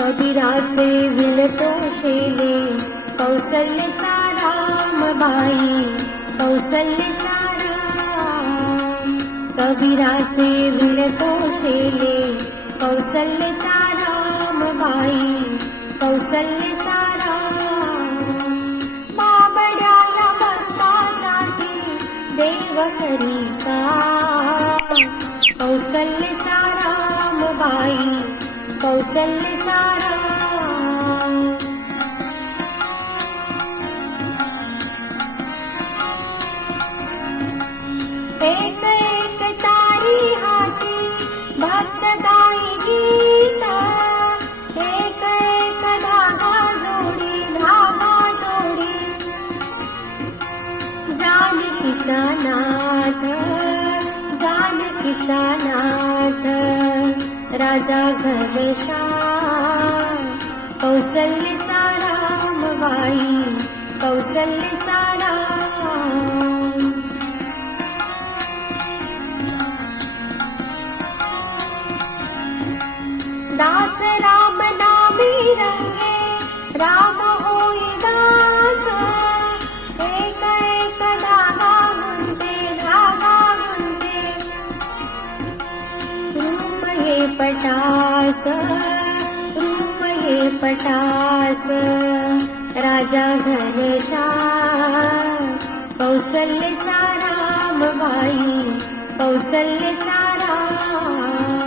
कबीराचे विलतो शेले कौसल्य साराम बाई कौसल्य साराम। कबीराचे विलतो शेले कौसल्य साराम बाई कौसल्य साराम। बाबड्याला भक्तासाठी देव करिता कौशल्य एक एक तारी हाती भक्तदाई गीत। एक एक धागा जोडी धागा जोडी। जानकीचा नाथ जानकीचा नाथ। राजा घनशा कौसल्यचा रामबाई कौसल्यचा राम. दास राम पटास रूप हे पटास राजा घनशा कौसल्यचा राम बाई कौसल्यचा राम.